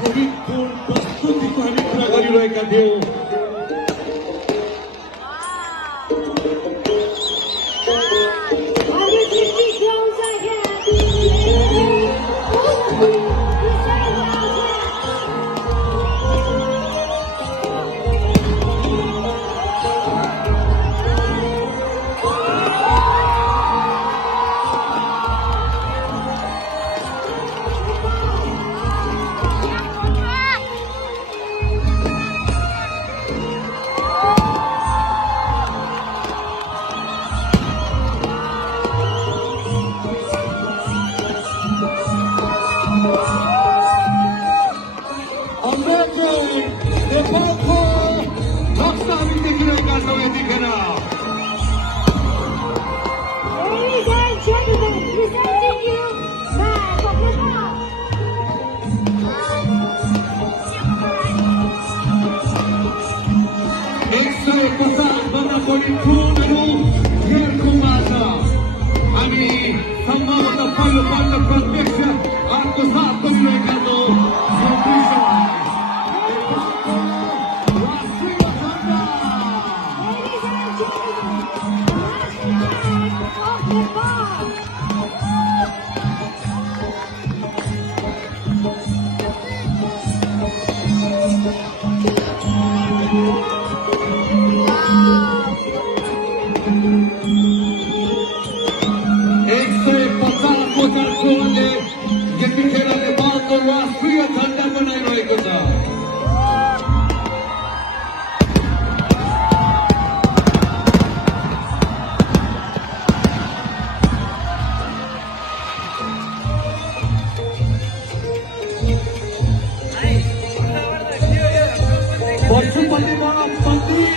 परिपूर्ण प्रस्तुतिको हामी कुरा गरिरहेका थियौँ। नेपालको नक्सा हामी देखिरहेका छौँ यतिखेर। Ladies and gentlemen, presenting you back of the ball. 150 भन्दा बढी ट्रोनहरू खेलकुमा छ। हामी सम्भवतः पहिलोपल्ट प्रत्यक्ष आत्मसात गरिरहेका छौँ यो दृश्यलाई। यतिखेर नेपालको राष्ट्रिय झन्डा बनाइरहेको छ। पशुपतिमा मन्दिर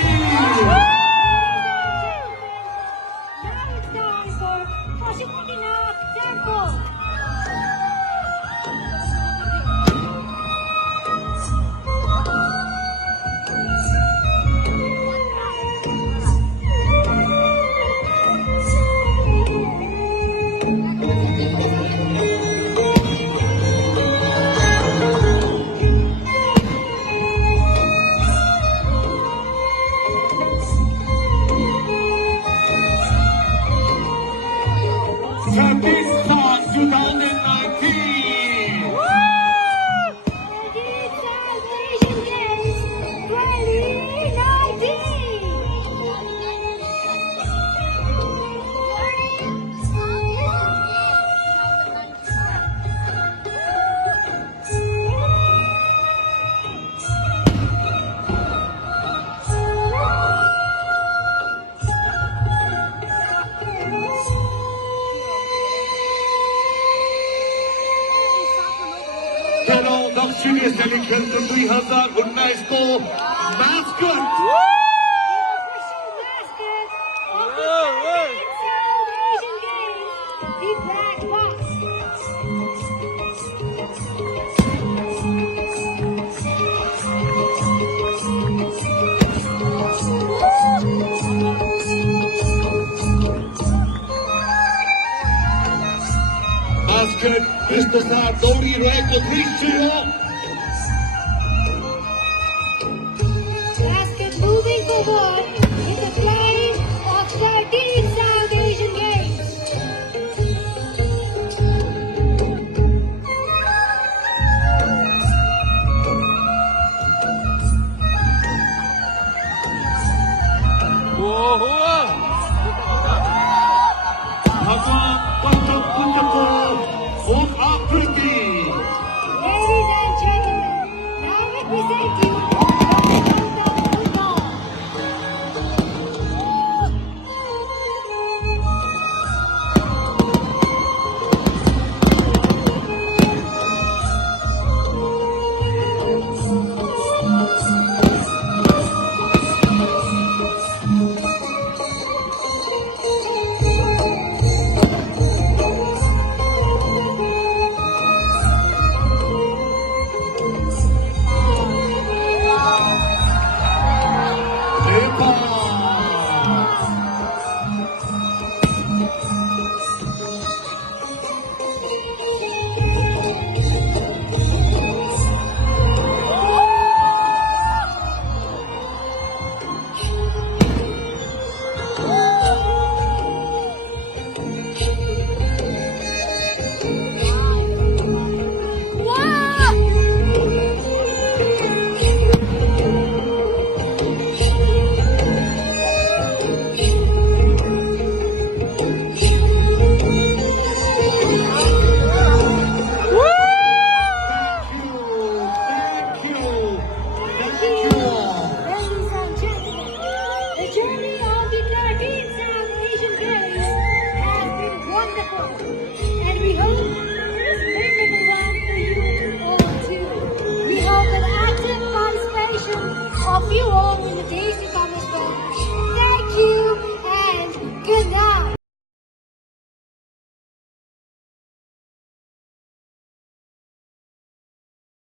Pakistan 2019. Asian Games 2019. खेलो दक्षिण एसियाली खेलकुद 2019 को mascot basket यस्तो साथ दौडिरहेको दृश्य हो। Basket moving forward.